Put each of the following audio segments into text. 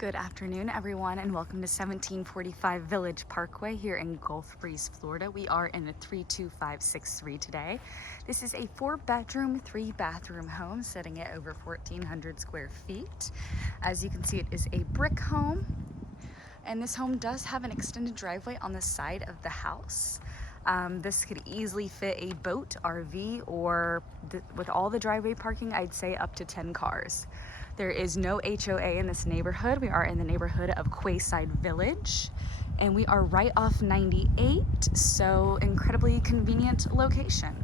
Good afternoon, everyone, and welcome to 1745 Village Parkway here in Gulf Breeze, Florida. We are in the 32563 today. This is a 4-bedroom, 3-bathroom home sitting at over 1,400 square feet. As you can see, it is a brick home, and this home does have an extended driveway on the side of the house. This could easily fit a boat, RV, or with all the driveway parking, I'd say up to 10 cars. There is no HOA in this neighborhood. We are in the neighborhood of Quayside Village, and we are right off 98, so incredibly convenient location.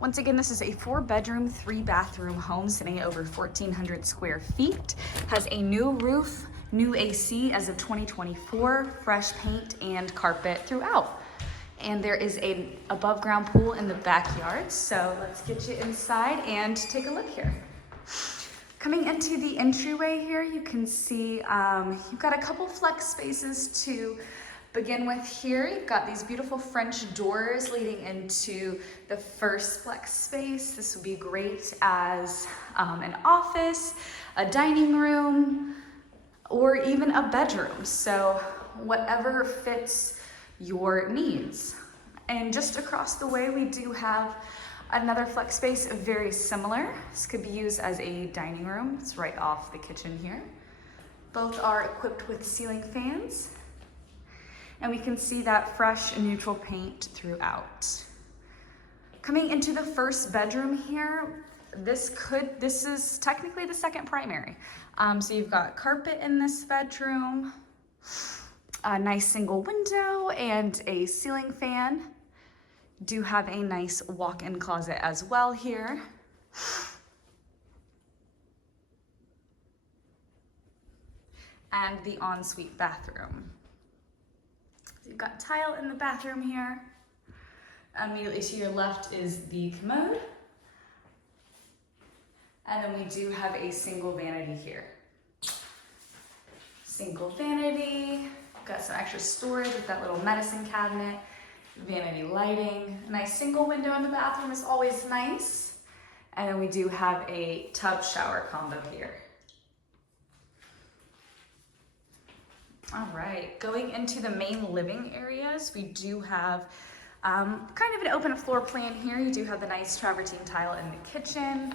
Once again, this is a 4-bedroom, 3-bathroom home sitting at over 1,400 square feet, has a new roof, new AC as of 2024, fresh paint and carpet throughout. And there is an above ground pool in the backyard. So let's get you inside and take a look here. Coming into the entryway here, you can see you've got a couple flex spaces to begin with here. You've got these beautiful French doors leading into the first flex space. This would be great as an office, a dining room, or even a bedroom. So whatever fits your needs. And just across the way, we do have another flex space very similar. This could be used as a dining room. It's right off the kitchen here. Both are equipped with ceiling fans. And we can see that fresh and neutral paint throughout. Coming into the first bedroom here, this is technically the second primary. So you've got carpet in this bedroom, a nice single window and a ceiling fan. Do have a nice walk-in closet as well here. And the ensuite bathroom. So you've got tile in the bathroom here. Immediately to your left is the commode. And then we do have a single vanity here. Single vanity. Got some extra storage with that little medicine cabinet, vanity lighting. A nice single window in the bathroom is always nice. And then we do have a tub shower combo here. All right, going into the main living areas, we do have kind of an open floor plan here. You do have the nice travertine tile in the kitchen.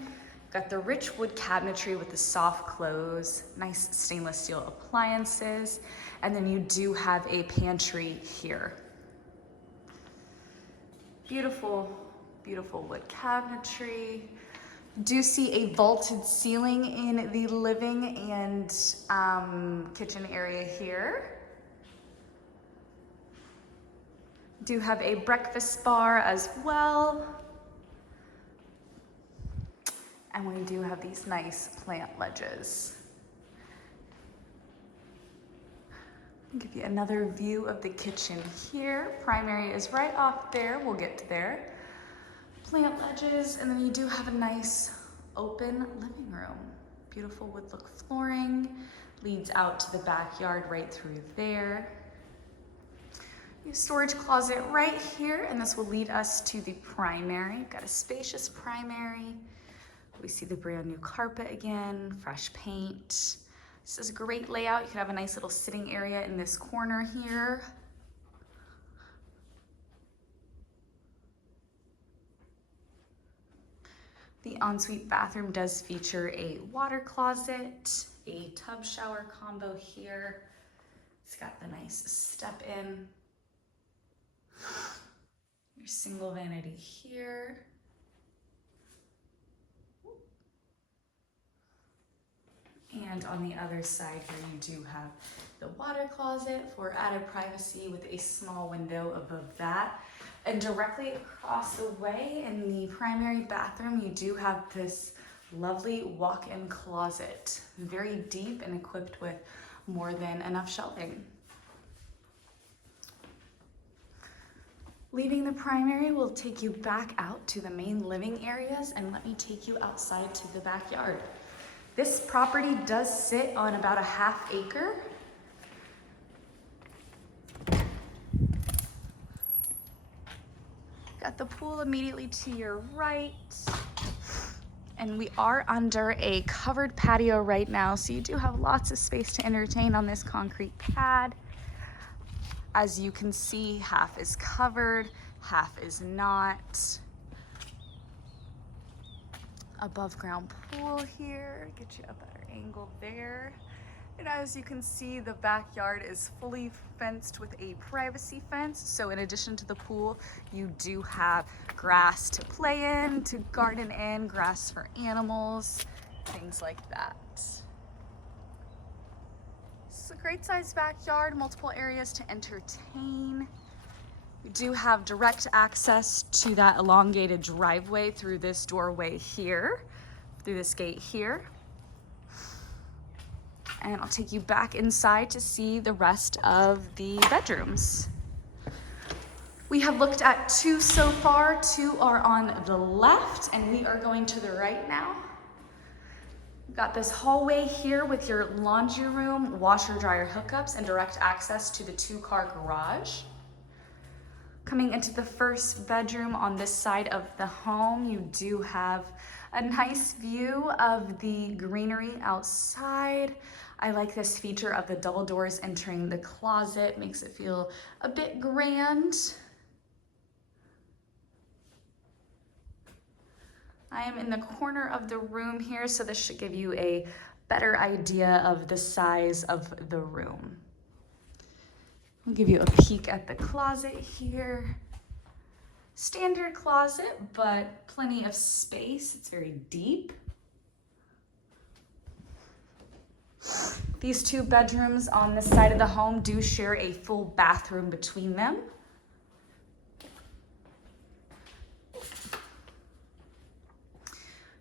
Got the rich wood cabinetry with the soft close, nice stainless steel appliances, and then you do have a pantry here. Beautiful, beautiful wood cabinetry. Do see a vaulted ceiling in the living and kitchen area here. Do have a breakfast bar as well. And we do have these nice plant ledges. I'll give you another view of the kitchen here. Primary is right off there. We'll get to there. Plant ledges, and then you do have a nice open living room. Beautiful wood look flooring. Leads out to the backyard right through there. Your storage closet right here, and this will lead us to the primary. Got a spacious primary. We see the brand new carpet again, fresh paint. This is a great layout. You can have a nice little sitting area in this corner here. The ensuite bathroom does feature a water closet, a tub shower combo here. It's got the nice step in. Your single vanity here. And on the other side here, you do have the water closet for added privacy with a small window above that. And directly across the way in the primary bathroom, you do have this lovely walk-in closet, very deep and equipped with more than enough shelving. Leaving the primary will take you back out to the main living areas, and let me take you outside to the backyard. This property does sit on about a 1/2 acre. Got the pool immediately to your right. And we are under a covered patio right now, so you do have lots of space to entertain on this concrete pad. As you can see, half is covered, half is not. Above ground pool here, get you a better angle there. And as you can see, the backyard is fully fenced with a privacy fence. So in addition to the pool, you do have grass to play in, to garden in, grass for animals, things like that. It's a great sized backyard, multiple areas to entertain. We do have direct access to that elongated driveway through this doorway here, through this gate here. And I'll take you back inside to see the rest of the bedrooms. We have looked at 2 so far. 2 are on the left, and we are going to the right now. We've got this hallway here with your laundry room, washer dryer hookups, and direct access to the 2-car garage. Coming into the first bedroom on this side of the home, you do have a nice view of the greenery outside. I like this feature of the double doors entering the closet, makes it feel a bit grand. I am in the corner of the room here, so this should give you a better idea of the size of the room. I'll give you a peek at the closet here. Standard closet, but plenty of space. It's very deep. These 2 bedrooms on this side of the home do share a full bathroom between them.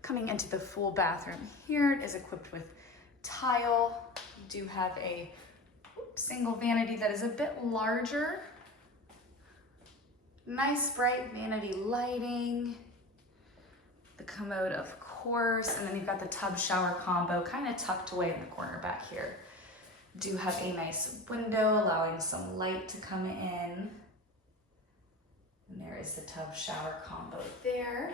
Coming into the full bathroom here, it is equipped with tile. You do have a single vanity that is a bit larger. Nice bright vanity lighting. The commode, of course, and then you've got the tub shower combo kind of tucked away in the corner back here. Do have a nice window allowing some light to come in. And there is the tub shower combo there.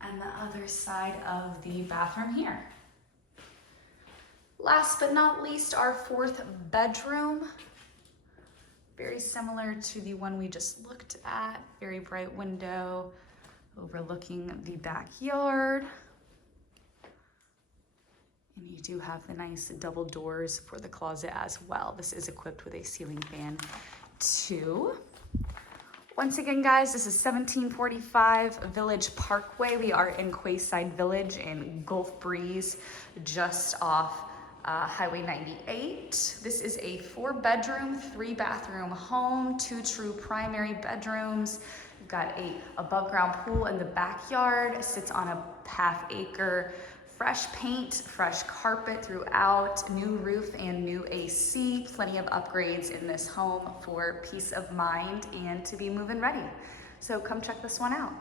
And the other side of the bathroom here. Last but not least, our 4th bedroom. Very similar to the one we just looked at. Very bright window overlooking the backyard. And you do have the nice double doors for the closet as well. This is equipped with a ceiling fan too. Once again, guys, this is 1745 Village Parkway. We are in Quayside Village in Gulf Breeze, just off Highway 98. This is a 4-bedroom, 3-bathroom home, 2 true primary bedrooms. We've got a above ground pool in the backyard. It sits on a half-acre. Fresh paint, fresh carpet throughout, new roof and new AC, plenty of upgrades in this home for peace of mind and to be move-in ready. So come check this one out.